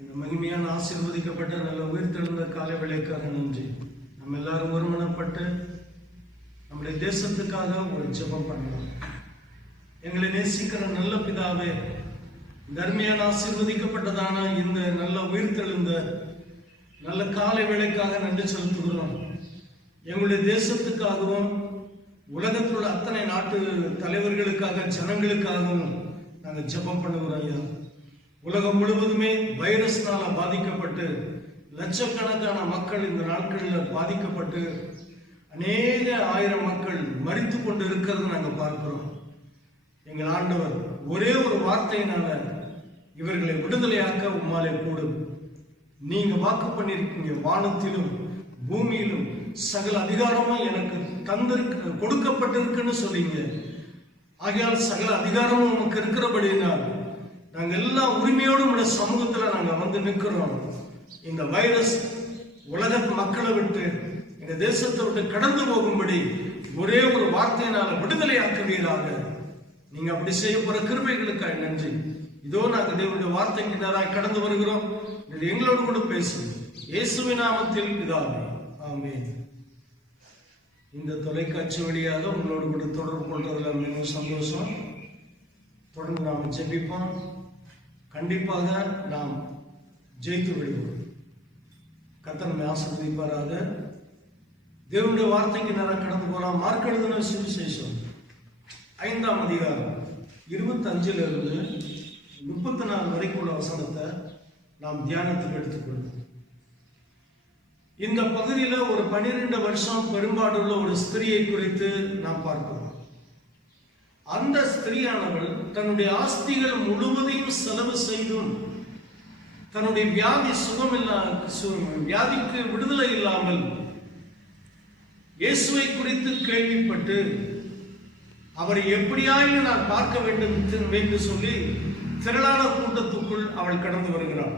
இந்த மகிமையான ஆசீர்வதிக்கப்பட்ட நல்ல உயிர்த்தெழுந்த காலை வேளைக்காக நன்றி. நம்ம எல்லாரும் ஒருமனப்பட்டு நம்முடைய தேசத்துக்காக ஒரு ஜெபம் பண்ணலாம். எங்களை நேசிக்கிற நல்ல பிதாவே, தர்மியான ஆசீர்வதிக்கப்பட்டதான இந்த நல்ல உயிர்த்தெழுந்த நல்ல காலை வேளைக்காக நன்றி செலுத்துகிறோம். எங்களுடைய தேசத்துக்காகவும் உலகத்தில் உள்ள அத்தனை நாட்டு தலைவர்களுக்காக ஜனங்களுக்காகவும் நாங்கள் ஜெபம் பண்ணுகிறோம் ஐயா. உலகம் முழுவதுமே வைரஸ்னால பாதிக்கப்பட்டு லட்சக்கணக்கான மக்கள் இந்த நாட்களில் பாதிக்கப்பட்டு அநேக ஆயிரம் மக்கள் மரித்து கொண்டு இருக்கிறது நாங்கள் பார்க்கிறோம். எங்கள் ஆண்டவர் ஒரே ஒரு வார்த்தையினால இவர்களை விடுதலையாக்க உம்மாலே கூடும். நீங்க வாக்கு பண்ணிருக்கீங்க, வானத்திலும் பூமியிலும் சகல அதிகாரமும் எனக்கு கொடுக்கப்பட்டிருக்குன்னு சொல்றீங்க. ஆகையால் சகல அதிகாரமும் நமக்கு இருக்கிறபடினால் நாங்கள் எல்லா உரிமையோடு உள்ள சமூகத்துல நாங்க வந்து நிற்கிறோம். இந்த வைரஸ் உலக மக்களை விட்டு இந்த தேசத்தை விட்டு கடந்து போகும்படி ஒரே ஒரு வார்த்தையினால விடுதலையாக்குவீராக. நீங்க அப்படி செய்ய போற கிருபைகளுக்காக நன்றி. இதோ நாங்கள் தேவனுடைய வார்த்தைக்கு நேராக கடந்து வருகிறோம். எங்களோடு கூட பேசும் இயேசுவின் நாமத்தில் பிதாவே, ஆமென். இந்த தொலைக்காட்சி வழியாக உங்களோடு கூட தொடர்பு கொள்றதுல மிகவும் சந்தோஷம். தொடர்ந்து நாம் ஜெபிப்போம். கண்டிப்பாக நாம் ஜெயித்து விடுவோம். கர்த்தர் நம்மை ஆசீர்வதிப்பாராக. தேவனுடைய வார்த்தைக்கு நேரம் கடந்து போகலாம். மார்க் எழுதின சுவிசேஷம் 5ஆம் அதிகாரம் 25 34 வரைக்கும் உள்ள வசனத்தை நாம் தியானத்துக்கு எடுத்துக்கொள்வோம். இந்த பகுதியில் ஒரு 12 வருஷம் பெரும்பாடுள்ள ஒரு ஸ்திரியை குறித்து நாம் பார்க்கிறோம். அந்த ஸ்திரியானவள் தன்னுடைய ஆஸ்திகள் முழுவதையும் செலவு செய்தும் தன்னுடைய வியாதிக்கு விடுதலை இல்லாமல் இயேசுவை குறித்து கேள்விப்பட்டு அவரை எப்படியாயும் நான் பார்க்க வேண்டும் என்று சொல்லி திரளான கூட்டத்துக்குள் அவள் கடந்து வருகிறாள்.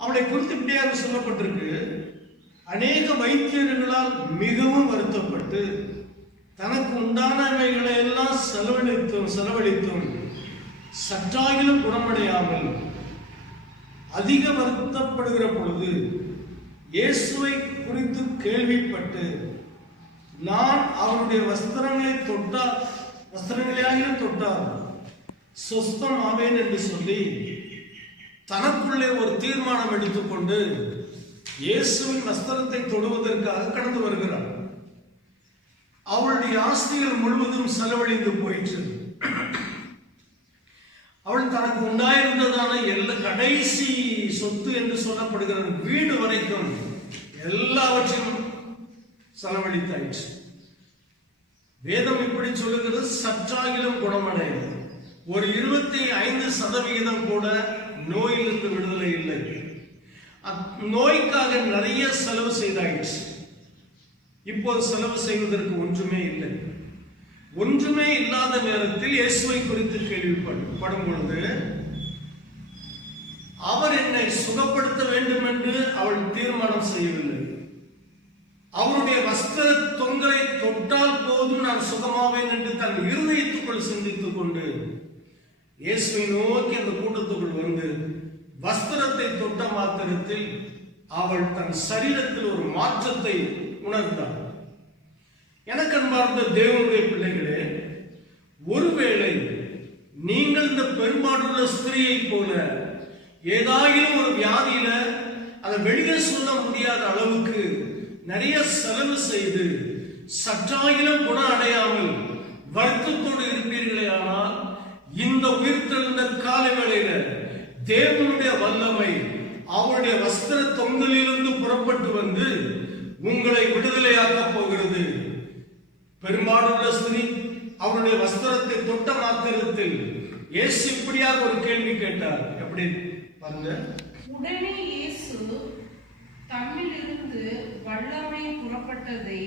அவளை குறித்து இப்படியாக சொல்லப்பட்டிருக்கு, அநேக வைத்தியர்களால் மிகவும் வருத்தப்பட்டு தனக்கு உண்டானவைகளை எல்லாம் செலவழித்தும் சற்றாகிலும் குணமடையாமல் அதிக வருத்தப்படுகிற பொழுது இயேசுவை குறித்து கேள்விப்பட்டு நான் அவருடைய வஸ்திரங்களையாகிலும் தொட்டால் சொஸ்தம் ஆவேன் என்று சொல்லி தனக்குள்ளே ஒரு தீர்மானம் எடுத்துக்கொண்டு இயேசுவின் வஸ்திரத்தை தொடுவதற்காக கடந்து வருகிறார். அவளுடைய ஆஸ்திகள் முழுவதும் செலவழிந்து போயிற்று. அவள் தனக்கு உண்டாயிருந்ததான கடைசி சொத்து என்று சொல்லப்படுகிற வீடு வரைக்கும் எல்லாவற்றையும் செலவழித்தாயிற்று. வேதம் இப்படி சொல்லுகிறது, சற்றாகிலும் குணமடையும். ஒரு 25% கூட நோயிலிருந்து விடுதலை இல்லை. நோய்க்காக நிறைய செலவு செய்தாயிற்று. இப்போது செலவு செய்வதற்கு ஒன்றுமே இல்லை. ஒன்றுமே இல்லாத நேரத்தில் இயேசுவை குறித்து கேள்விப்படும் பொழுது அவர் என்னை சுகப்படுத்த வேண்டும் என்று அவள் தீர்மானம் செய்யவில்லை. அவருடைய வஸ்திர தொங்கலை தொட்டால் போதும் நான் சுகமாவேன் என்று தன் இருதயத்துக்குள் சிந்தித்துக் கொண்டு இயேசுவை நோக்கி அந்த கூட்டத்துக்குள் வந்து வஸ்திரத்தை தொட்ட மாத்திரத்தில் அவள் தன் சரீரத்தில் ஒரு மாற்றத்தை உணர்ந்தாள். எனக்கு அன்பார்ந்த தேவனுடைய பிள்ளைகளே, ஒருவேளை நீங்கள் இந்த பெரும்பாடுள்ள ஸ்திரியை போல ஏதாயிலும் ஒரு வியாதியில அதை வெளியே சொல்ல முடியாத அளவுக்கு நிறைய செலவு செய்து சற்றாகிலும் குணம் அடையாமல் வருத்தத்தோடு இருப்பீர்களே, ஆனால் இந்த உயிர்த்தெழுந்த காலை வேளையில தேவனுடைய வல்லமை அவருடைய வஸ்திர தொங்கலிலிருந்து புறப்பட்டு வந்து உங்களை விடுதலையாக்க போகிறது. பெரும்பாடுள்ள ஸ்திரீ அவருடைய வஸ்திரத்தை தொட்ட மாத்திரத்தில் இயேசு இப்படியாக ஒரு கேள்வி கேட்டார். எப்படி பாருங்க. உடனே இயேசு தம்மிலிருந்து வல்லமை புறப்பட்டதை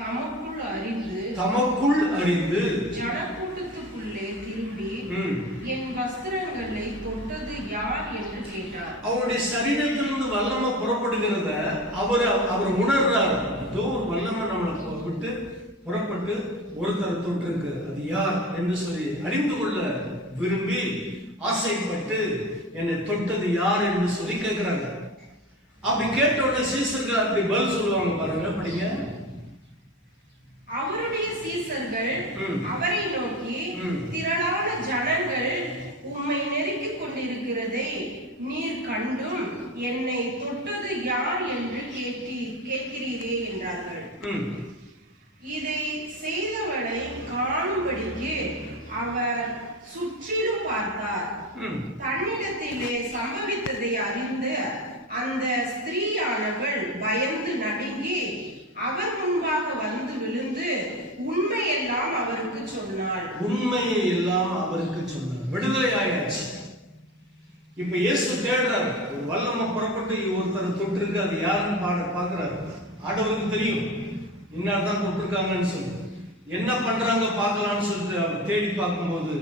தமக்குள் அறிந்து ஜனக்கூட்டத்துக்குள்ளே திரும்பி என் வஸ்திரங்களை தொட்டது யார் என்று கேட்டார். அவருடைய சரீரத்திலிருந்து வல்லமை புறப்படுகிறத அவர் உணர்றார். ஏதோ ஒரு வல்லமை நம்மளை விட்டு புறப்பட்டு ஒருத்தர் தொட்டிருக்கு, அது யார் என்று சொல்லி அறிந்து கொள்ள விரும்பி ஆசைப்பட்டு என்னை தொட்டது யார் என்று சொல்லி கேட்கிறாங்க. அப்படி கேட்ட உடனே சீசர்கள் அப்படி பதில் சொல்லுவாங்க பாருங்க, படிங்க. அவருடைய சீசர்கள் அவரை நோக்கி, திரளான ஜனங்கள் உம்மை நெருக்கிக் கொண்டிருக்கிறதை நீர் கண்டும் என்னை தொட்டது யார் என்று கேட்கிறீரே என்றார்கள். இதை செய்தவனை காணும்படிக்கு அவர் சுற்றிலும் பார்த்தார். தன்னிடத்திலே சம்பவித்ததை அறிந்து அந்த ஸ்திரீயானவள் பயந்து நடுங்கி அவர் முன்பாக வந்து விழுந்து உண்மையெல்லாம் அவருக்கு சொன்னாள். உண்மையை எல்லாம் அவருக்கு சொன்னார். விடுதலை ஆயாச்சு. இப்ப இயேசு தேடுறாரு. ஒரு வல்லமை புறப்பட்டு ஒருத்தர் தொட்டிருக்கு, அது யாருன்னு பாக்குறாரு. ஆண்டவருக்கு தெரியும் இன்னார்தான் தொட்டிருக்காங்கன்னு சொல்லி. என்ன பண்றாங்க பார்க்கலாம்னு சொல்லிட்டு அவர் தேடி பார்க்கும்போது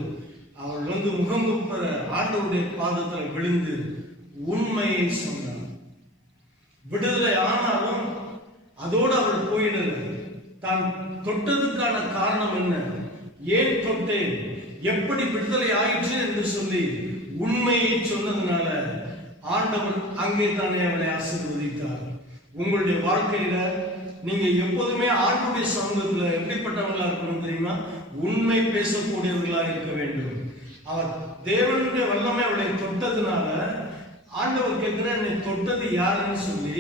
அவள் வந்து முகங்குப்புற ஆண்டவருடைய பாதத்துல விழுந்து உண்மையை சொன்னார். விடுதலை ஆனாலும் அதோடு அவள் போயிடல. தான் தொட்டதுக்கான காரணம் என்ன, ஏன் தொட்டேன், எப்படி விடுதலை ஆயிற்று என்று சொல்லி உண்மையை சொன்னதுனால ஆண்டவர் அங்கே தானே அவளை ஆசீர்வதித்தார். உங்களுடைய வாழ்க்கையில நீங்க எப்போதுமே ஆண்டவருடைய சமூகத்துல எப்படிப்பட்டவங்களா இருக்கணும் தெரியுமா? உண்மை பேசக்கூடியவர்களா இருக்க வேண்டும். அவர் தேவனுடைய வல்லமை அவளை தொட்டதுனால ஆண்டவர் கேட்கிற, என்னை தொட்டது யாருன்னு சொல்லி.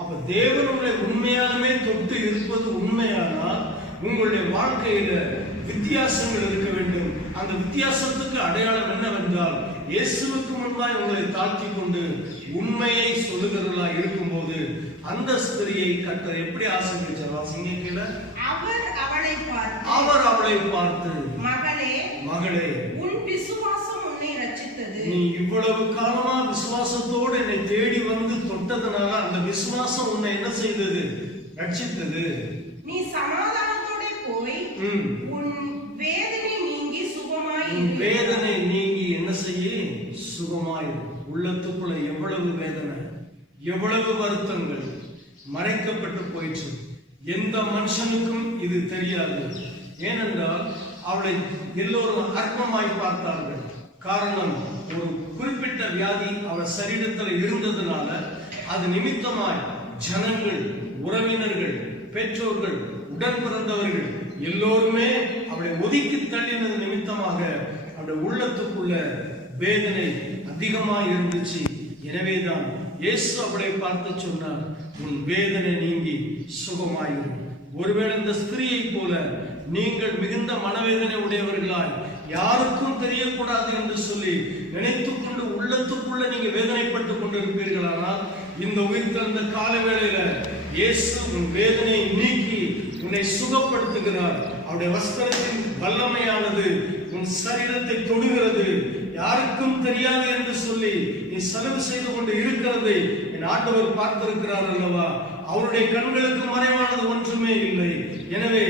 அப்ப தேவனுடைய உண்மையாலுமே தொட்டு இருப்பது உண்மையானால் உங்களுடைய வாழ்க்கையில வித்தியாசங்கள் இருக்க வேண்டும். அந்த வித்தியாசத்துக்கு அடையாளம் என்னவென்றால், இயேசுவுக்கு முன்பாய் உங்களை தாழ்த்தி கொண்டு உண்மையை சொல்லுகிறவர்களா இருக்கும்போது அந்த ஸ்திரியை கர்த்தர் எப்படி ஆசீர்வதிச்சார்? வாசிங்க கீழே. அவர் அவளை பார்த்து, மகளே உன் விசுவாசம் உன்னை ரட்சித்தது. நீ இவ்வளவு காலமா விசுவாசத்தோடு என்னை தேடி வந்து தொட்டதனால அந்த விசுவாசம் உன்னை என்ன செய்தது? ரட்சித்தது. நீ சமாதானத்தோட போய் உன் வேதனை நீங்கி சுகமாய். வேதனை நீங்கி என்ன செய்ய? சுகமாய். உள்ளத்துக்குள்ள எவ்வளவு வேதனை, எவ்வளவு வருத்தங்கள் மறைக்கப்பட்டு போயிற்று. எந்த மனுஷனுக்கும் இது தெரியாது. ஏனென்றால் அவளை எல்லோரும் அற்பமாய் பார்த்தார்கள். காரணம், ஒரு குறிப்பிட்ட வியாதி அவள் சரீரத்தில் இருந்ததுனால அது நிமித்தமாய் ஜனங்கள், உறவினர்கள், பெற்றோர்கள், உடன் பிறந்தவர்கள் எல்லோருமே அவளை ஒதுக்கி தள்ளினது நிமித்தமாக அவளுடைய உள்ளத்துக்குள்ள வேதனை அதிகமாய் இருந்துச்சு. எனவேதான் இயேசு அவளை பார்த்து சொன்னார், உன் வேதனை நீங்கி சுகமாயிரும். ஒருவேளை இந்த ஸ்திரியை போல நீங்கள் மிகுந்த மனவேதனை உடையவர்களாய் யாருக்கும் தெரியக்கூடாது என்று சொல்லி நினைத்துக் கொண்டு உள்ளத்துக்குள்ள நீங்க வேதனைப்பட்டுக் கொண்டிருப்பீர்களானால் இந்த உயிர்த்தெழுந்த கால வேளையில இயேசு உன் வேதனையை நீக்கி உன்னை சுகப்படுத்துகிறார். அவருடைய வஸ்திரத்தின் வல்லமையானது உன் சரீரத்தை தொடுகிறது. யாருக்கும் தெரியாது என்று சொல்லி நீ செலவு செய்து கொண்டு இருக்கிறதை என் ஆண்டவர் பார்த்திருக்கிறார் அல்லவா? அவருடைய கண்களுக்கு மறைவானது ஒன்றுமே இல்லை. எனவே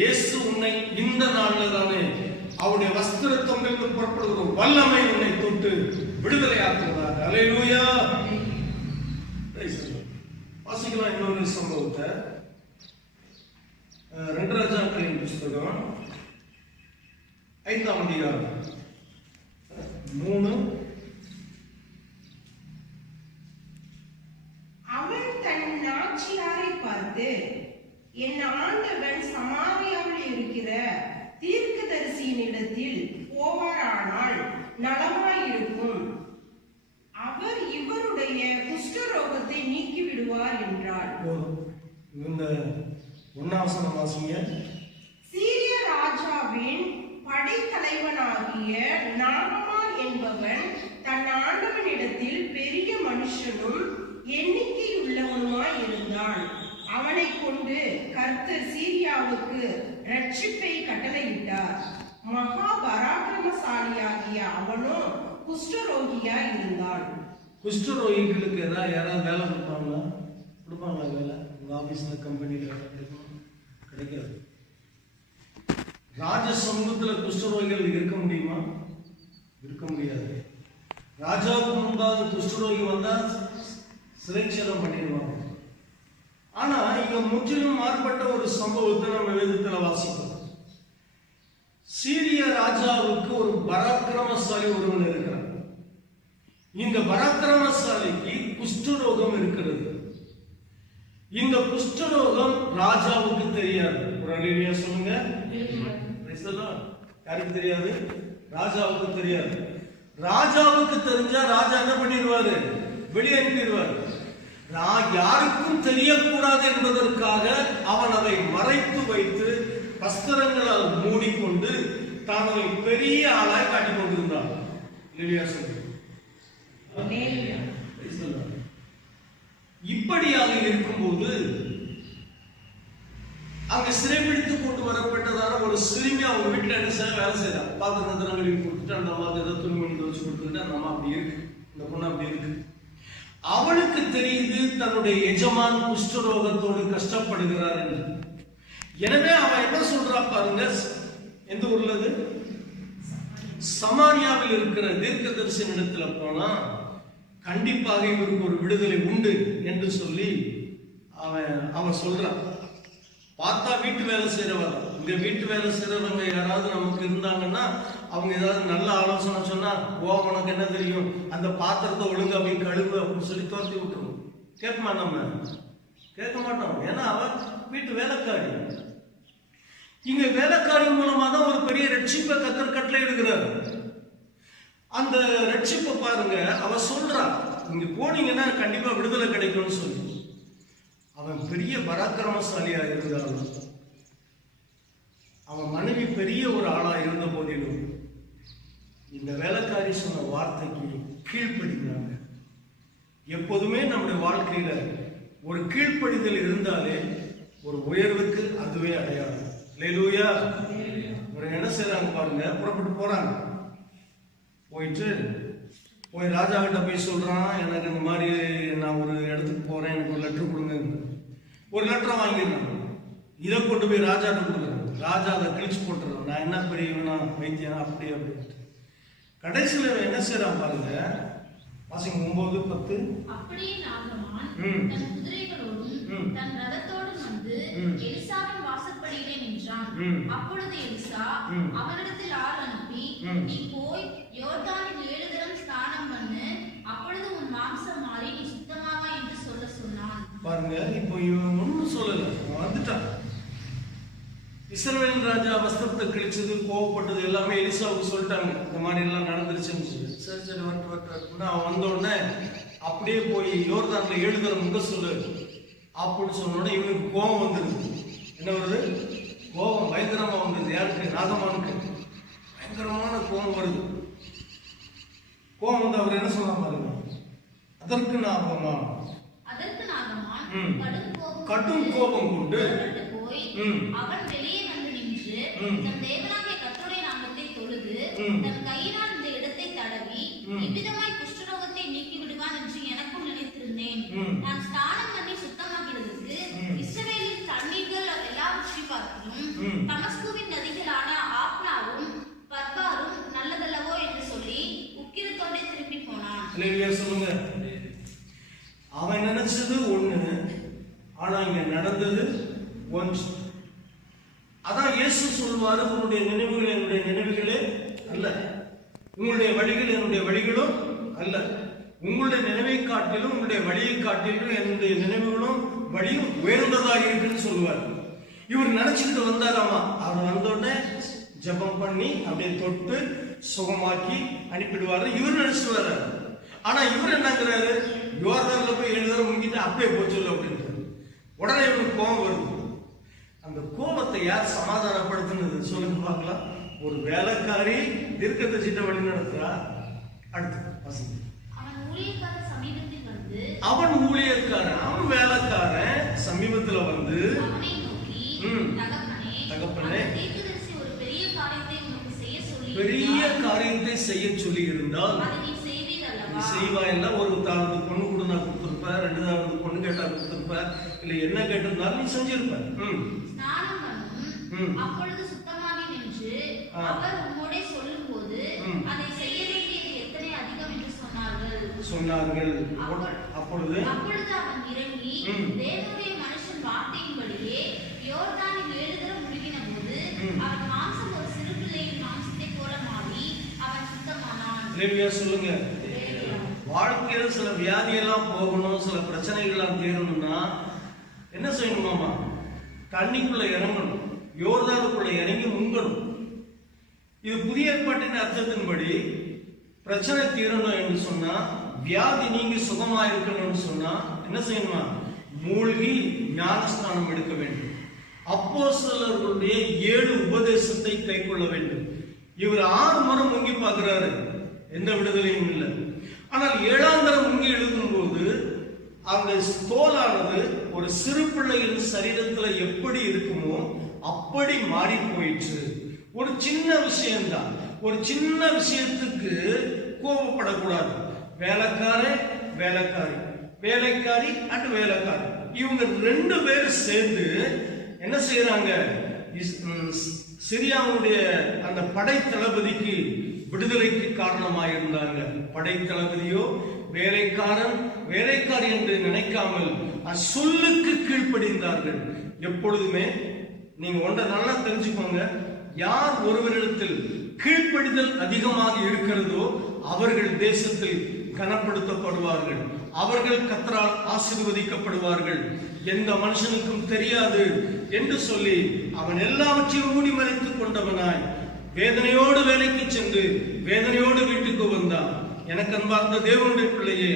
இயேசு உன்னை இந்த நாளில் தானே அவருடைய வஸ்திரத்தொங்கிலிருந்து புறப்படுகிற வல்லமை உன்னை தொட்டு விடுதலை ஆக்குகிறார். அல்லேலூயா. வாசிக்கலாம் இன்னொரு சம்பவத்தை. 2 ராஜாக்களின் புஸ்தகம் 5ஆம் அதிகாரம் 3. அவன் தன் நாச்சியாரை பார்த்து, என் ஆண்டவன் சமாரியாவில் இருக்கிற தீர்க்கதரிசியின் இடத்தில் போவாரானால் நலமாயிருக்கும். அவர் இவருடைய குஷ்டரோகத்தை நீக்கி விடுவார் என்றார். இந்த 1ஆம் வசனம் வாசிங்க. சீரிய ராஜாவின் படைத்தலைவனாகிய நாகமான் என்பவன் தன் ஆண்டவனிடத்தில் பெரிய மனுஷனும் எண்ணிக்கையுள்ளவனுமாய் இருந்தான். அவனை கொண்டு கர்த்தர் சீரியாவுக்கு ரட்சிப்பை கட்டளையிட்டார். மகா பராக்கிரமசாலியாகிய அவனோ குஷ்டரோகியாய் இருந்தான். குஷ்டரோகிகளுக்கு யாராவது வேலை கொடுப்பாங்களா? வேலை உங்க ஆபீஸ்ல, கம்பெனில கிடைக்காது. ராஜ சமூகத்துல குஷ்டரோகிகள் இருக்க முடியுமா? இருக்க முடியாது. ராஜாவுக்கு முன்பாக குஷ்டரோகி வந்தா சிறைச்சேதம் பண்ணிடுவாங்க. ஆனா இங்க முற்றிலும் மாறுபட்ட ஒரு சம்பவத்தை நம்ம வேதத்துல வாசிக்கிறோம். சீரிய ராஜாவுக்கு ஒரு பராக்கிரமசாலி ஒருவன் இருக்கிறான். இந்த பராக்கிரமசாலிக்கு குஷ்டரோகம் இருக்கிறது. இந்த குஷ்டரோகம் ராஜாவுக்கு தெரியாது. ஒரு அல்லேலூயா சொல்லுங்க. யாருக்கு தெரியாது? ராஜாவுக்கு தெரியாது. ராஜாவுக்கு தெரிஞ்சா ராஜா என்ன பண்ணிடுவாரு? வெளியே அனுப்பிடுவார். யாருக்கும் தெரியக்கூடாது என்பதற்காக அவன் அதை மறைத்து வைத்து வஸ்திரங்களால் மூடிக்கொண்டு தான் பெரிய ஆளாய் காட்டிக் கொண்டிருந்தான். இப்படியாக இருக்கும்போது அங்க சிறைபிடித்து கொண்டு வரப்பட்டதான ஒரு சிறுமி அவங்க வீட்டுல என்ன செய்ய வேலை செய்யறான். பாத்திரத்தை வெளியே கொடுத்துட்டு அந்த அம்மாவுக்கு ஏதோ துணிமணி வச்சு கொடுத்துட்டு அந்த அம்மா அப்படி இருக்கு, இந்த பொண்ணு அப்படி இருக்கு. அவளுக்கு தெரியுது தன்னுடைய எஜமான் குஷ்டரோகத்தோடு கஷ்டப்படுகிறார் என்று. எனவே அவன் என்ன சொல்றா பாருங்க. எந்த ஊர்ல அது? சமாரியாவில் இருக்கிற தீர்க்கதரிசன இடத்துல போனா கண்டிப்பாக இவருக்கு ஒரு விடுதலை உண்டு என்று சொல்லி அவன் சொல்றான். பார்த்தா வீட்டு வேலை செய்யறவங்க, இந்த வீட்டு வேலை செய்யறவங்க யாராவது நமக்கு இருந்தாங்கன்னா அவங்க ஏதாவது நல்ல ஆலோசனை சொன்னா, உனக்கு என்ன தெரியும், அந்த பாத்திரத்தை ஒழுங்கா போய் கழுவு அப்படின்னு சொல்லி துரத்தி விட்டுருவோம். கேட்போமா? நம்ம கேட்க மாட்டோம். ஏன்னா அவன் வீட்டு வேலைக்காரி. இங்க வேலைக்காரி மூலமா தான் ஒரு பெரிய ரட்சிப்பை கத்தர் கட்டளை எடுக்கிறார். அந்த ரட்சிப்பை பாருங்க. அவ சொல்றா, இங்க போனீங்கன்னா கண்டிப்பா விடுதலை கிடைக்கும்னு சொல்லி. அவன் பெரிய பராக்கிரமசாலியா இருந்தாலும், அவன் மனைவி பெரிய ஒரு ஆளா இருந்த போதிலும் இந்த வேலைக்காரி சொன்ன வார்த்தைக்கு கீழ்ப்படிந்தாங்க. எப்போதுமே நம்முடைய வாழ்க்கையில ஒரு கீழ்ப்படிதல் இருந்தாலே ஒரு உயர்வுக்கு அதுவே அடையாளம். அல்லேலூயா. ஒரு என்ன செய்யறாங்க பாருங்க. புறப்பட்டு போறாங்க. போய் ராஜா கிட்ட போய் சொல்றான், எனக்கு இந்த மாதிரி நான் ஒரு இடத்துக்கு போறேன், எனக்கு ஒரு லெட்டர் கொடுங்க. ஒரு லெட்டரை வாங்கிடுறான். இதை கொண்டு போய் ராஜா கொடுக்குறேன். ராஜா அதை கிழிச்சு போட்டுறான். நான் என்ன பெரியவனா, வைத்தியனா, அப்படி அப்படின்ட்டு. கடைசியில் என்ன செய்யறான் பாருங்க. வாசிங்க 9:10. அப்படியே நாகமான் தன் குதிரைகளோடும் தன் ரதத்தோடும் வந்து எலிசாவின் வாசற்படியிலே நின்றான். அப்பொழுது எலிசா அவனிடத்தில் ஆள் அனுப்பி, நீ போய் யோர்தானில் 7 தரம் ஸ்நானம் பண்ணு, அப்பொழுது உன் மாம்சம் மாறி நீ சுத்தமாவா என்று சொன்னான். பாருங்க, இப்போ இவன் ஒன்னும் சொல்லல, வந்துட்டான். இஸ்ரவேல் ராஜா வஸ்திரத்தை கிழிச்சது, கோவப்பட்டது எல்லாமே எலிசாவுக்கு சொல்லிட்டாங்க. இந்த மாதிரி எல்லாம் நடந்துருச்சுன்னு சொல்லி. சரி அவன் வந்த உடனே அப்படியே போய் யோர்தான்ல 7 தரம் முங்க சொல்லு அப்படின்னு சொன்ன உடனே இவனுக்கு கோபம் வந்துருது. என்ன வருது? கோபம் பயங்கரமா வந்தது. யாருக்கு? நாகமானுக்கு பயங்கரமான கோபம் வருது. கோபம் வந்து அவர் என்ன சொன்னா பாருங்க. அதற்கு நாகமான் கடும் கோபம் கொண்டு அவன் வெளியே வந்து நின்று தன் தேவனாகிய கர்த்தருடைய நாமத்தை தொழுது தன் கையினால் இந்த இடத்தை தடவி இவ்விதமாய் குஷ்டரோகத்தை நீக்கி விடுவான் என்று எனக்கும் நினைத்திருந்தேன். நான் ஸ்நானம் பண்ணி சுத்தமாகிறதுக்கு இஸ்ரவேலின் தண்ணீர்கள் எல்லாவற்றையும் பார்க்கிலும் தமஸ்குவின் நதிகளான ஆப்னாவும் பர்பாரும் நல்லதல்லவோ என்று சொல்லி உக்கிரத்தோட திரும்பி போனான். சொல்லுங்க. அவன் நினைச்சது ஒண்ணு, ஆனா இங்க நடந்தது ஒன்று. அதான் இயேசு சொல்வாரு, உன்னுடைய நினைவுகள் என்னுடைய நினைவுகளே அல்ல, உங்களுடைய வழிகள் என்னுடைய வழிகளும் அல்ல. உங்களுடைய நினைவை காட்டிலும் உங்களுடைய வழியை காட்டிலும் என்னுடைய நினைவுகளும் வழியும் உயர்ந்ததாக இருக்குன்னு சொல்லுவார். இவர் நினைச்சுக்கிட்டு வந்தாராமா. அவர் வந்தோடனே ஜபம் பண்ணி அப்படியே தொட்டு சுகமாக்கி அனுப்பிடுவாரு. இவர் நினைச்சிட்டு வர்றாரு. ஆனா இவர் என்னங்கிறாரு, யோர்தான்ல போய் 7 தரம் முங்கிட்டு அப்படியே போச்சு அப்படின்றாரு. உடனே இவருக்கு கோபம் வருது. அந்த கோபத்தை யார் சமாதானப்படுத்தினது சொல்லுங்க பார்க்கலாம். ஒரு வேலைக்காரி தீர்க்கதரிசிட்ட வழி நடத்துறா. அடுத்து அவன் ஊழியக்காரன், அவன் வேலைக்காரன் சமீபத்துல வந்து தகப்பனே பெரிய காரியத்தை செய்ய சொல்லி இருந்தால் செய்வாயில்ல. ஒரு தாவது பொண்ணு கூட நான் கொடுத்துருப்ப, 2வது பொண்ணு கேட்டா கொடுத்துருப்ப, இல்ல என்ன கேட்டிருந்தாலும் நீ செஞ்சிருப்ப. அப்பொழுது சுத்தமாக நின்று அவர் உம்மோடே சொல்லும்போது அதை செய்ய வேண்டியது எத்தனை அதிகம் என்று சொன்னார்கள். அப்பொழுது அவன் இறங்கி தேவனுடைய மனுஷன் வார்த்தையின்படியே யோர்தானில் 7 தரம் முழுகின போது அவன் மாம்சம் ஒரு சிறு பிள்ளையின் மாம்சத்தை போல மாறி அவன் சுத்தமானான். சொல்லுங்க. வாழ்க்கையில சில வியாதியெல்லாம் போகணும், சில பிரச்சனைகள்லாம் தீரணும்னா என்ன செய்யணுமாமா? தண்ணிக்குள்ள இறங்கணும், யோர்தானுக்குள்ள இறங்கி முங்கணும். இது புதிய ஏற்பாட்டின் அர்த்தத்தின்படி பிரச்சனை தீரணும் என்று சொன்னா, வியாதி நீங்கி சுகமா இருக்கணும்னு சொன்னா என்ன செய்யணுமா? மூழ்கி ஞானஸ்தானம் எடுக்க வேண்டும். அப்போஸ்தலர்களுடைய 7 உபதேசத்தை கை கொள்ள வேண்டும். இவர் 6 முறை முங்கி பார்க்கிறாரு, எந்த விடுதலையும் இல்லை. ஆனால் 7ஆம் தரம் முங்கி எழுதும் போது அந்த தோலானது ஒரு சிறு பிள்ளையின் சரீரத்துல எப்படி இருக்குமோ அப்படி மாறி போயிற்று. ஒரு சின்ன விஷயம்தான், ஒரு சின்ன விஷயத்துக்கு கோபப்படக்கூடாது. வேலைக்காரன் வேலைக்காரி, வேலைக்காரி அண்ட் வேலைக்காரி, இவங்க 2 பேரும் சேர்ந்து என்ன செய்யறாங்க? சிரியாவுடைய அந்த படை தளபதிக்கு விடுதலைக்கு காரணமாக இருந்தாங்க. படை தளபதியோ வேலைக்காரன் வேலைக்காரி என்று நினைக்காமல் சொல்லுக்கு கீழ்ப்படிந்தார்கள். எப்பொழுதுமே நீங்க ஒன்றை நல்லா தெரிஞ்சுக்கோங்க, யார் ஒருவரிடத்தில் கீழ்ப்படிதல் அதிகமாக இருக்கிறதோ அவர்கள் தேசத்தில் கனப்படுத்தப்படுவார்கள், அவர்கள் கர்த்தரால் ஆசீர்வதிக்கப்படுவார்கள். எந்த மனுஷனுக்கும் தெரியாது என்று சொல்லி அவன் எல்லாவற்றையும் மூடி மறைத்துக் கொண்டவனாய் வேதனையோடு வேலைக்கு சென்று வேதனையோடு வீட்டுக்கு வந்தான். எனக்கு அன்பார்ந்த தேவனுடைய பிள்ளையே,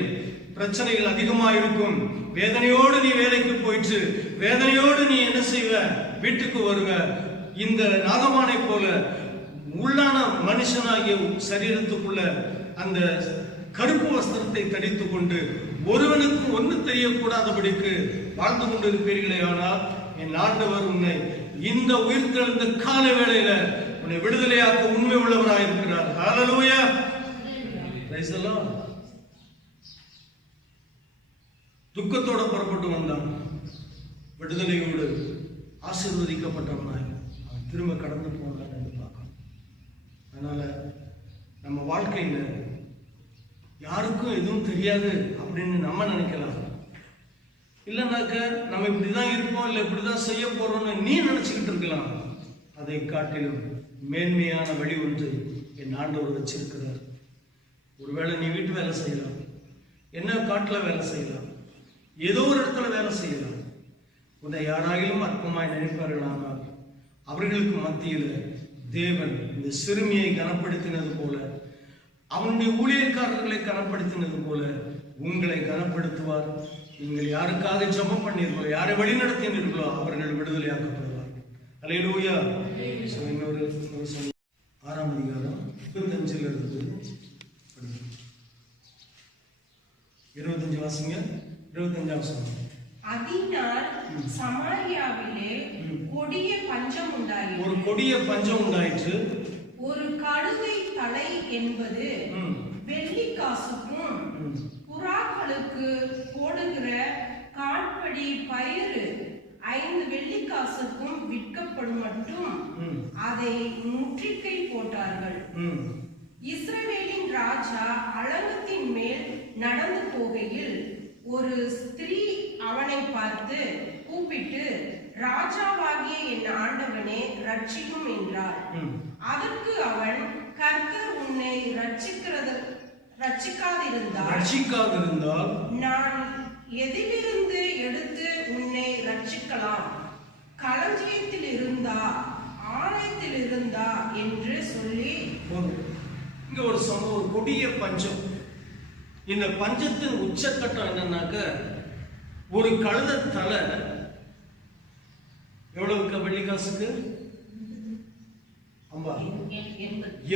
பிரச்சனைகள் அதிகமாக இருக்கும், வேதனையோடு நீ வேலைக்கு போயிட்டு வேதனையோடு நீ என்ன செய்வ? வீட்டுக்கு வருவ. இந்த நாகமானை போல உள்ளான மனுஷனாகிய சரீரத்துக்குள்ள அந்த கருப்பு வஸ்திரத்தை தடித்துக் கொண்டு ஒருவனுக்கு ஒன்று தெரியக்கூடாதபடிக்கு வாழ்ந்து கொண்டிருப்பீர்களே. ஆனால் என் ஆண்டவர் உன்னை இந்த உயிர்த்தெழுந்த கால வேளையில உன்னை விடுதலையாக்க உண்மை உள்ளவராக இருக்கிறார். ஹல்லேலூயா, பிரைஸ் தி லார்ட். துக்கத்தோட புறப்பட்டு வந்தான், விடுதலையோடு ஆசீர்வதிக்கப்பட்டவனாய் அவன் திரும்ப கடந்து போனான் என்று பார்க்கணும். அதனால நம்ம வாழ்க்கையில யாருக்கும் எதுவும் தெரியாது அப்படின்னு நம்ம நினைக்கலாம். இல்லைனாக்க நம்ம இப்படிதான் இருப்போம், இல்லை இப்படிதான் செய்ய போறோம்னு நீ நினைச்சுக்கிட்டு இருக்கலாம். அதை காட்டிலும் மேன்மையான வழி ஒன்று என் ஆண்டவர் வச்சிருக்கிறார். ஒருவேளை நீ வீட்டு வேலை செய்யலாம், என்ன காட்டுல வேலை செய்யலாம், ஏதோ ஒரு இடத்துல வேலை செய்யலாம். உன்னை யாராயிலும் அற்பமாய் நினைப்பார்களானால் அவர்களுக்கு மத்தியில் தேவன் இந்த சிறுமியை கனப்படுத்தினது போல, அவனுடைய ஊழியக்காரர்களை கனப்படுத்தினது போல உங்களை கனப்படுத்துவார். நீங்கள் யாருக்காக ஜெபம் பண்ணீர்களோ, யாரை வழி நடத்தினீர்களோ அவர்கள் விடுதலையாக்கப்படுவார்கள். அல்லேலூயா. இன்னொரு 6ஆம் அதிகாரம் 25 இருந்து 25 வாசிங்க. 25ஆம் வசனம். அதனால் சமாரியாவிலே கொடிய பஞ்சம் உண்டாயிற்று. ஒரு கொடிய பஞ்சம் உண்டாயிற்று. ஒரு கழுதை தலை என்பது வெள்ளி காசுக்கும் புறாக்களுக்கு போடுகிற காட்படி பயிறு 5 வெள்ளி காசுக்கும் விற்கப்படும் மட்டும் அதை முற்றுகை போட்டார்கள். இஸ்ரவேலின் ராஜா அலங்கத்தின் மேல் நடந்து போகையில் ஒரு ஸ்திரீ அவனை பார்த்து கூப்பிட்டு, ராஜாவாகிய என் ஆண்டவனே ரட்சிக்கும் என்றார். அதற்கு அவன், கர்த்தர் உன்னை ரட்சிக்காதிருந்தால் நான் எதிலிருந்து எடுத்து உன்னை ரட்சிக்கலாம்? களஞ்சியத்தில் இருந்தா ஆலயத்தில் இருந்தா என்று சொல்லி. இங்க ஒரு சம்பவம், கொடிய பஞ்சம். இந்த பஞ்சத்தின் உச்சக்கட்டம் என்னன்னாக்க, ஒரு கழுத தலை எவ்வளவுக்கு வெள்ளி காசுக்கு?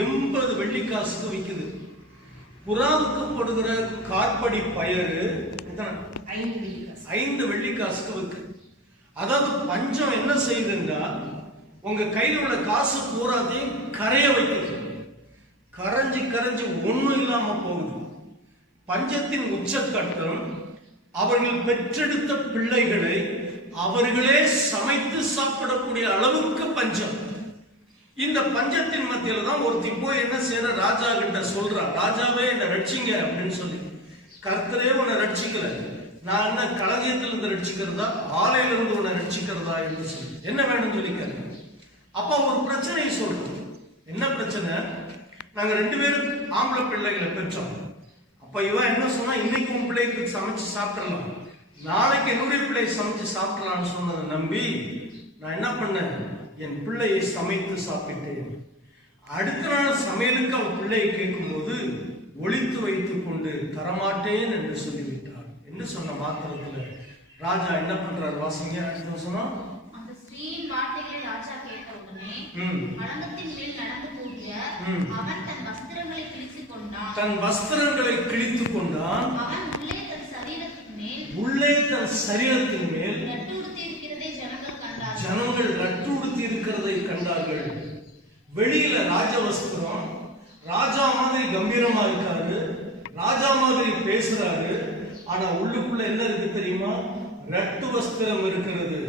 80 வெள்ளி காசுக்கு விற்குது. புறாவுக்கு போடுகிற காற்படி பயிறு 5 வெள்ளி காசுக்கு விற்கு. அதாவது பஞ்சம் என்ன செய்யுதுன்னா, உங்க கையில் உள்ள காசு பூராத்தையும் கரைய வைக்குது. கரைஞ்சி கரைஞ்சி ஒண்ணும் இல்லாம போகுது. பஞ்சத்தின் உச்சக்கட்டம், அவர்கள் பெற்றெடுத்த பிள்ளைகளை அவர்களே சமைத்து சாப்பிடக்கூடிய அளவுக்கு பஞ்சம். இந்த பஞ்சத்தின் மத்தியில தான் ஒருத்தி போய் என்ன செய்யற, ராஜா கிட்ட சொல்றா, ராஜாவே என்ன ரட்சிங்க அப்படின்னு சொல்லி. கர்த்தரே உன்னை ரட்சிக்கல, நான் என்ன களஞ்சியத்துல இருந்து ரட்சிக்கிறதா, ஆலையில இருந்து உன்னை ரட்சிக்கிறதா என்று சொல்லி என்ன வேணும்னு சொல்லிக்க. அப்ப ஒரு பிரச்சனையை சொல்றோம். என்ன பிரச்சனை? நாங்க 2 பேரும் ஆம்பளை பிள்ளைகளை பெற்றோம். அப்ப அப்ப இவன் என்ன சொன்னா, இன்னைக்கு உன் பிள்ளைக்கு சமைச்சு சாப்பிடலாம், நாளைக்கு என்னுடைய பிள்ளை சமைச்சு சாப்பிடலாம்னு சொன்னதை நம்பி நான் என்ன பண்ணேன், என் பிள்ளையை சமைத்து சாப்பிட்டேன். அடுத்த நாள் சமையலுக்கு அவன் பிள்ளையை கேட்கும்போது ஒளித்து வைத்துக் கொண்டு தரமாட்டேன் என்று சொல்லிவிட்டார் என்று சொன்ன மாத்திரத்துல ராஜா என்ன பண்றார், வாசிங்க. அடுத்த சொன்னா, அந்த ஸ்திரீயின் வார்த்தைகளை ராஜா கேட்ட உடனே அலங்கத்தின் மேல் நடந்து போகிற அவன் தன் வஸ்திரங்களை கிழித்துக் கொண்டான். தன் வஸ்திரங்களை கிழித்துக் கொண்டான். அவன் உள்ளே தன் சரீரத்தின் மேல் ரட்டு உடுத்தி இருக்கிறதை ஜனங்கள் கண்டார்கள். ஜனங்கள் ரட்டு உடுத்தி இருக்கிறதை கண்டார்கள். வெளியில ராஜ வஸ்திரம், ராஜா மாதிரி கம்பீரமா இருக்காரு, ராஜா மாதிரி பேசுறாரு. ஆனா உள்ளுக்குள்ள என்ன இருக்கு தெரியுமா, ரட்டு வஸ்திரம் இருக்கிறது.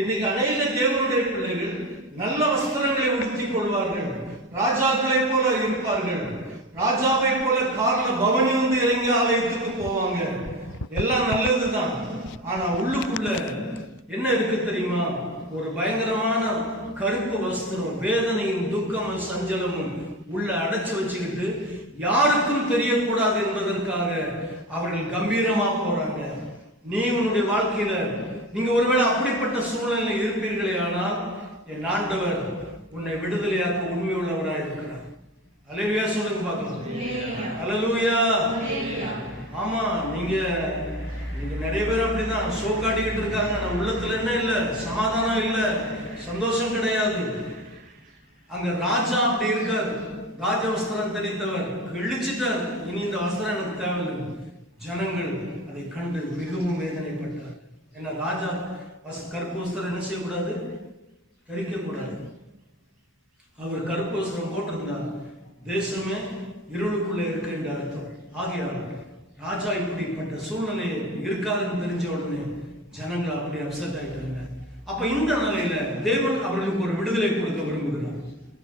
இன்னைக்கு அநேக தேவனுடைய பிள்ளைகள் நல்ல வஸ்திரங்களை உடுத்திக் கொள்வார்கள், ராஜாக்களை போல இருப்பார்கள், ராஜாவை போல கார்ல பவனி வந்து இறங்கி ஆலயத்துக்கு போவாங்க, எல்லாம் நல்லதுதான். ஆனா உள்ளுக்குள்ள என்ன இருக்கு தெரியுமா, ஒரு பயங்கரமான கருப்பு வஸ்திரம், வேதனையும் துக்கமும் சஞ்சலமும் உள்ள அடைச்சு வச்சுக்கிட்டு யாருக்கும் தெரியக்கூடாது என்பதற்காக அவர்கள் கம்பீரமா போறாங்க. நீ உன்னுடைய வாழ்க்கையில நீங்க ஒருவேளை அப்படிப்பட்ட சூழ்நிலை இருப்பீர்களே, ஆனால் என் ஆண்டவர் உன்னை விடுதலையாக்க உண்மை உள்ளவராக இருக்கிறார். அல்லேலூயா சொல்லுங்க பார்க்கலாம். அல்லேலூயா. ஆமா, நீங்க நிறைய பேர் அப்படிதான் ஷோ காட்டிக்கிட்டு இருக்காங்க. நம்ம உள்ளத்துல என்ன இல்ல, சமாதானம் இல்ல, சந்தோஷம் கிடையாது. அங்க ராஜா அப்படி இருக்கார், ராஜ வஸ்திரம் தரித்தவர் கிழிச்சிட்டார். இனி இந்த வஸ்திரம் எனக்கு தேவையில்லை. ஜனங்கள் அதை கண்டு மிகவும் வேதனைப்பட்டார். என்ன, ராஜா கருப்பு வஸ்திரம் என்ன செய்யக்கூடாது, தரிக்க கூடாது. அவர் கருப்பு வஸ்திரம் போட்டிருந்தார், தேசமே இருளுக்குள்ளே இருக்கு என்று அர்த்தம். ஆகையால் ராஜா இப்படிப்பட்ட சூழ்நிலை இருக்காதுன்னு தெரிஞ்ச உடனே ஜனங்கள் அப்படி அப்செட் ஆயிட்டாங்க. அப்ப இந்த நிலையில தேவன் அவர்களுக்கு ஒரு விடுதலை கொடுக்க விரும்புகிறார்.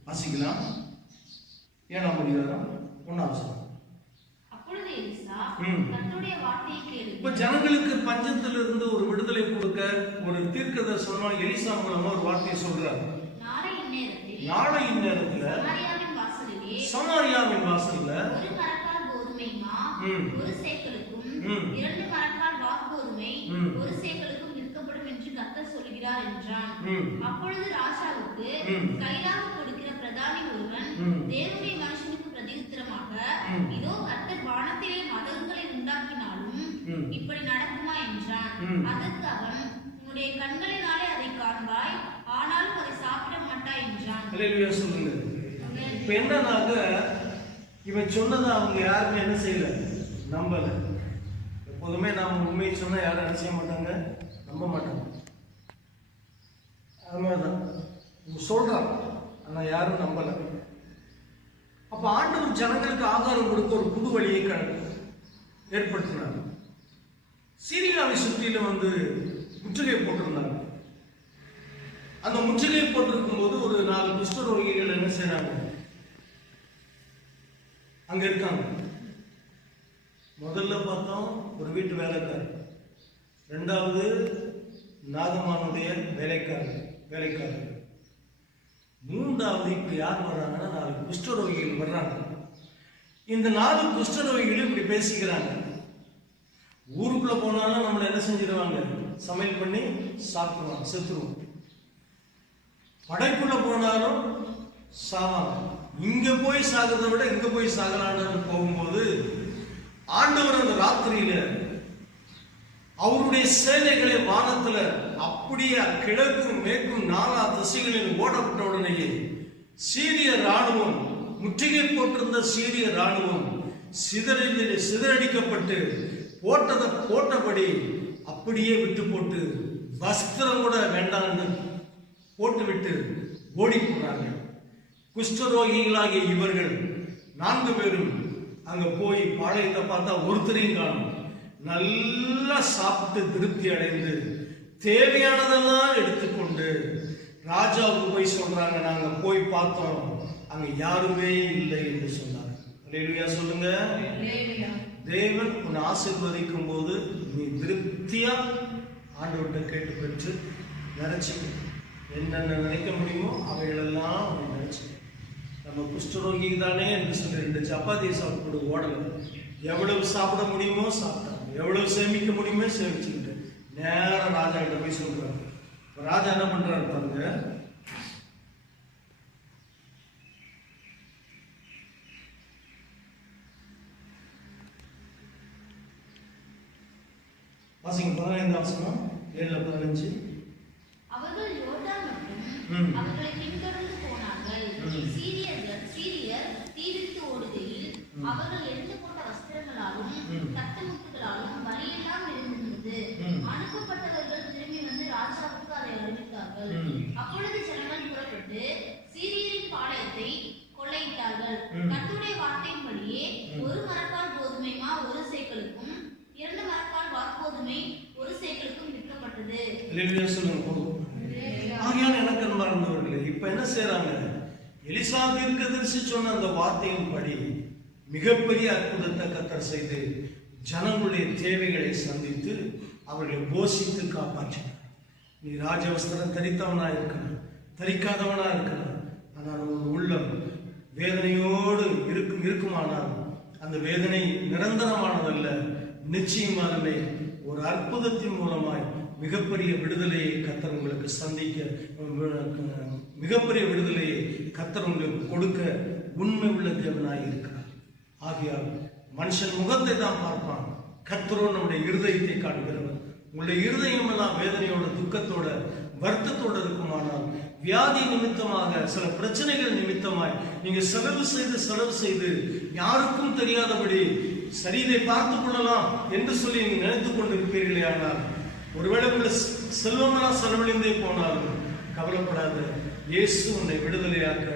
வாசிக்கலாம் 7ஆம் அதிகாரம் 1ஆம் வசனம். அப்பொழுது எலிசா கர்த்தருடைய வார்த்தையை கேளு. இப்ப ஜனங்களுக்கு பஞ்சத்திலிருந்து ஒரு விடுதலை கொடுக்க ஒரு தீர்க்கதரிசனமா எலிசா மூலமா ஒரு வார்த்தையை சொல்றார். நாளை இந்நேரத்துல சமாரியாவின் வாசல்ல ஒரு மரக்கால் கோதுமை மா ஒரு சேக்கலுக்கும் 2 மரக்கால் வாற்கோதுமை ஒரு சேக்கலுக்கும் விற்கப்படும் என்று கர்த்தர் சொல்கிறார் என்றான். அப்பொழுது ராஜாவுக்கு கைலாக கொடுக்கிற பிரதானி ஒருவன் தேவனுடைய மனுஷனுக்கு பிரதியுத்தரமாக, இதோ கர்த்தர் வானத்திலே மதகுகளை உண்டாக்கினாலும் இப்படி நடக்குமா என்றான். அதற்கு அவன், உன்னுடைய கண்களினாலே அதை காண்பாய், ஆனாலும் அதை சாப்பிட மாட்டாய் என்றான். அல்லேலூயா சொல்லுங்க. இப்ப என்னன்னாக்க, இவன் சொன்னதை அவங்க யாருமே என்ன செய்யல, நம்பல. எப்போதுமே நாம உண்மையை சொன்னா யாரும் என்ன செய்ய மாட்டாங்க, நம்ப மாட்டாங்க. அது மாதிரிதான் சொல்றான், ஆனா யாரும் நம்பல. அப்ப ஆண்டவர் ஜனங்களுக்கு ஆகாரம் கொடுக்க ஒரு புது வழியை ஏற்படுத்தினார். சீரியாவை சுற்றிலும் முற்றுகை போட்டிருந்தாங்க. அந்த முற்றுகை போட்டிருக்கும் போது ஒரு 4 குஷ்டரோகிகள் என்ன செய்யறாங்க, அங்க இருக்காங்க. முதல்ல பார்த்தோம் ஒரு வீட்டு வேலைக்காரர், 2வது நாகமானுடைய வேலைக்காரர், 3வது இப்ப யார் வர்றாங்கன்னா 4 குஷ்டரோகிகள் வர்றாங்க. இந்த 4 குஷ்டரோகிகளும் இப்படி பேசிக்கிறாங்க. ஊருக்குள்ள போனாலும் நம்மளை என்ன செஞ்சிருவாங்க, சமையல் பண்ணி சாப்பிடுவாங்க, செத்துருவோம். படைக்குள்ள போனாலும் சாவாங்க. இங்க போய் சாகிறத விட இங்க போய் சாகலான்னு போகும்போது ஆண்டவர் அந்த ராத்திரியில அவருடைய சேனைகளை வானத்துல அப்படியே கிழக்கும் மேற்கும் 4 திசைகளில் ஓடப்பட்ட உடனேயே சீரிய ராணுவம், முற்றுகை போட்டிருந்த சீரிய ராணுவம் சிதறடிக்கப்பட்டு போட்டதை போட்டபடி அப்படியே விட்டு போட்டு வஸ்திரம் கூட வேண்டாம்னு போட்டு விட்டு ஓடி போனாங்க. குஷ்டரோகிகளாகிய இவர்கள் 4 பேரும் அங்க போய் பாளையத்தை பார்த்தா ஒருத்தரையும் காணும். நல்லா சாப்பிட்டு திருப்தி அடைந்து தேவையானதெல்லாம் எடுத்துக்கொண்டு ராஜாவுக்கு போய் சொல்றாங்க, நாங்க போய் பார்த்தோம், அங்க யாருமே இல்லை என்று சொன்னாங்க. அல்லேலூயா சொல்லுங்க. தேவன் உன்னை ஆசீர்வதிக்கும் போது நீ திருப்தியா ஆண்டவர்கிட்ட கேட்டு பெற்று நினைச்சு என்னென்ன நினைக்க முடியுமோ அவைகளெல்லாம் நினைச்சு நம்ம குஷ்டரோகி தானே என்று சொல்லி 2 சப்பாத்தியை சாப்பிட்டு ஓடல. எவ்வளவு சாப்பிட முடியுமோ சாப்பிட்டாங்க, எவ்வளவு சேமிக்க முடியுமோ சேமிச்சுக்கிட்டு நேரம் ராஜா கிட்ட போய் சொல்றாங்க. ராஜா என்ன பண்றாரு பாருங்க. வாசிங்க 15 வசனம் 7-15. அவர்கள் யோர்தான் மட்டும் அவர்களை பின்தொடர்ந்து போனார்கள். சீரியர் தீவிரித்து ஓடுகையில் அவர்கள் எரிந்து போட்ட வஸ்திரங்களாலும் தட்டுமுட்டுகளாலும் வலியெல்லாம் இருந்திருந்தது. அனுப்பப்பட்டவர்கள் திரும்பி வந்து ராஜாவுக்கு அதை அறிவித்தார்கள். அப்பொழுது ஜனங்கள் புறப்பட்டு சீரியரின் பாளையத்தை கொள்ளையிட்டார்கள். கர்த்தருடைய வார்த்தையின்படியே 1 மரக்கால் கோதுமை மா 1 சேக்கலுக்கும் 2 மரக்கால் வாற்கோதுமை 1 சேக்கலுக்கும் விற்கப்பட்டது. அல்லேலூயா சொல்லுங்க போதும். ஆகையால் எனக்கு அன்பார்ந்தவர்களே, இப்ப என்ன செய்யறாங்க? எலிசா தீர்க்கதரிசி சொன்ன அந்த வார்த்தையின்படி மிகப்பெரிய அற்புதத்தை கர்த்தர் செய்து ஜனங்களுடைய தேவைகளை சந்தித்து அவர்களை போஷித்து காப்பாற்றினார். நீ ராஜவஸ்திரம் தரித்தவனா இருக்கலாம், தரிக்காதவனா இருக்கலாம், ஆனால் உன் உள்ளம் வேதனையோடு இருக்குமானால் அந்த வேதனை நிரந்தரமானதல்ல, நிச்சயமானமே ஒரு அற்புதத்தின் மூலமாய் மிகப்பெரிய விடுதலையை கர்த்தர் உங்களுக்கு சந்திக்க, மிகப்பெரிய விடுதலையை கர்த்தர் உங்களுக்கு கொடுக்க உண்மை உள்ள தேவனாய் இருக்கிறார். ஆகையால் மனுஷன் முகத்தை தான் பார்ப்பான், கர்த்தரோ நம்முடைய இருதயத்தை காண்கிறவர். உங்களுடைய இருதயம் எல்லாம் வேதனையோட துக்கத்தோட வருத்தத்தோட இருக்குமானால், வியாதி நிமித்தமாக சில பிரச்சனைகள் நிமித்தமாய் நீங்க செலவு செய்து யாருக்கும் தெரியாதபடி சரீரை பார்த்துக் கொள்ளலாம் என்று சொல்லி நீங்க நினைத்துக் கொண்டிருப்பீர்களே, ஆனால் ஒருவேளை உள்ள செல்வமெல்லாம் செலவழிந்தே போனாலும் கவலைப்படாத, இயேசு உன்னை விடுதலையாக்க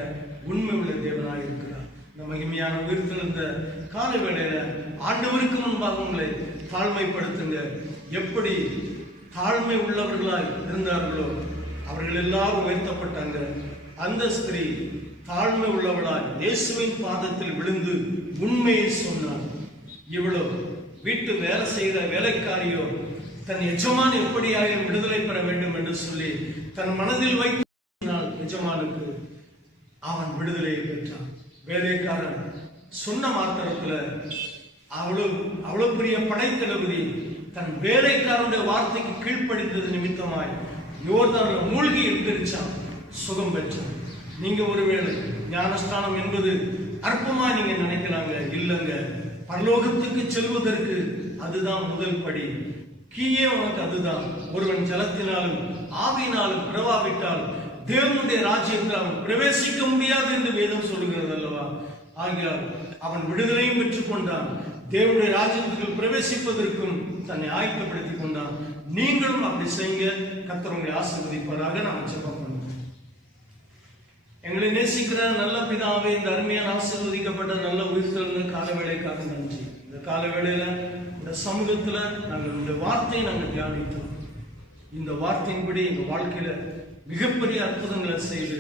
உண்மை உள்ள தேவனாய் இருக்கிறார். இந்த மகிமையான உயிர்த்தெழுந்த கால வேளையில ஆண்டவருக்கு முன்பாக உங்களை தாழ்மைப்படுத்துங்க. எப்படி தாழ்மை உள்ளவர்களாய் இருந்தார்களோ அவர்கள் எல்லாரும் உயர்த்தப்பட்டாங்க. அந்த ஸ்திரீ தாழ்மை உள்ளவளாய் இயேசுவின் பாதத்தில் விழுந்து உண்மையை சொன்னார். இவ்வளவு வீட்டு வேலை செய்கிற வேலைக்காரியோ தன் எஜமான் எப்படியாக விடுதலை பெற வேண்டும் என்று சொல்லி தன் மனதில் வைத்தால் எஜமானுக்கு அவன் விடுதலையை பெற்றான். வேலைக்காரன் சொன்ன மாத்திரத்துல அவ்வளவு பெரிய படைத்தளபதி தன் வேலைக்காரனுடைய வார்த்தைக்கு கீழ்ப்படித்தது நிமித்தமாய் யோர்தான்ல மூழ்கி எழுந்திருச்சான், சுகம் பெற்றான். நீங்க ஒருவேளை ஞானஸ்தானம் என்பது அற்பமா நீங்க நினைக்கலாங்க, இல்லங்க. பரலோகத்துக்கு செல்வதற்கு அதுதான் முதல் படி. கீழே உனக்கு அதுதான். ஒருவன் ஜலத்தினாலும் ஆவியினாலும் பிறவாவிட்டால் தேவனுடைய ராஜ்யத்தில் அவன் பிரவேசிக்க முடியாது என்று வேதம் சொல்லுகிறது அல்லவா? ஆகையால் அவன் விடுதலையும் பெற்றுக் கொண்டான், தேவனுடைய ராஜ்யத்துக்குள் பிரவேசிப்பதற்கும் தன்னை ஆயத்தப்படுத்திக் கொண்டான். நீங்களும் அப்படி செய்ய கர்த்தர் உங்களை ஆசீர்வதிப்பதாக நாம் ஜெபம் பண்ணுவோம். எங்களை நேசிக்கிற நல்ல பிதாவே, இந்த அருமையான ஆசீர்வதிக்கப்பட்ட நல்ல உயிர்த்தெழுந்த கால வேளைக்காக நன்றி. இந்த கால வேளையில இந்த சமூகத்துல நாங்கள் இந்த வார்த்தையை நாங்கள் தியானித்தோம். இந்த வார்த்தையின்படி எங்க வாழ்க்கையில மிகப்பெரிய அற்புதங்களை செய்து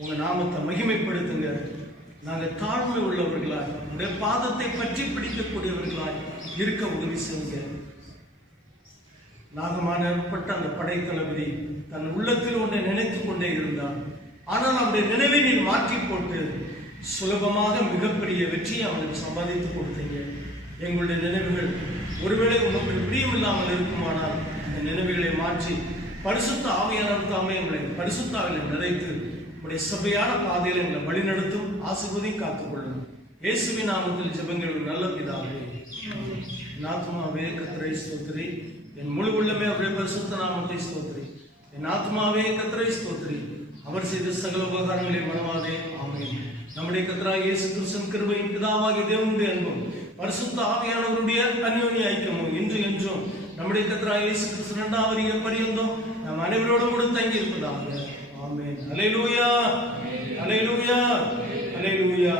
உங்க நாமத்தை மகிமைப்படுத்துங்க. நாங்கள் தாழ்மை உள்ளவர்களாய் உடைய பாதத்தை பற்றி பிடிக்கக்கூடியவர்களாய் இருக்க உதவி செய்யுங்க. நாகமான ஏற்பட்ட அந்த படைத்தளபதி தன் உள்ளத்தில் ஒன்றை நினைத்துக் கொண்டே இருந்தான். ஆனால் அவருடைய நினைவை நீர் மாற்றி போட்டு சுலபமாக மிகப்பெரிய வெற்றியை அவனுக்கு சம்பாதித்து கொடுத்தீங்க. எங்களுடைய நினைவுகள் ஒருவேளை உங்களுக்கு பிரியமில்லாமல் இருக்குமானால் அந்த நினைவுகளை மாற்றி பரிசுத்த ஆவியானவர் தாமே எங்களை பரிசுத்த ஆவியில நிறைத்து உடைய சபையான பாதையில் எங்களை வழிநடத்தும், ஆசீர்வதி காத்துக்கொள்ளும். இயேசுவின் நாமத்தில் ஜெபங்கள் நல்ல பிதாவே. என் ஆத்துமாவே கர்த்தரை ஸ்தோத்திரி, என் முழு உள்ளமே அவருடைய பரிசுத்த நாமத்தை ஸ்தோத்திரி. என் ஆத்துமாவே கர்த்தரை ஸ்தோத்திரி, அவர் செய்த சகல உபகாரங்களை மறவாதே. ஆமென். நம்முடைய கர்த்தராகிய இயேசு கிறிஸ்துவின் கிருபையும் பிதாவாகிய தேவனுடைய அன்பும் பரிசுத்த ஆவியானவருடைய அந்யோன்ய ஐக்கியமும் இன்று என்றும் நம்முடைய கர்த்தராகிய இயேசு கிறிஸ்து இரண்டாம் வருகை பரியந்தம் நாம் அனைவரோடும் கூட தங்கி இருப்பதாக. ஆமென். அல்லேலூயா, அல்லேலூயா, அல்லேலூயா.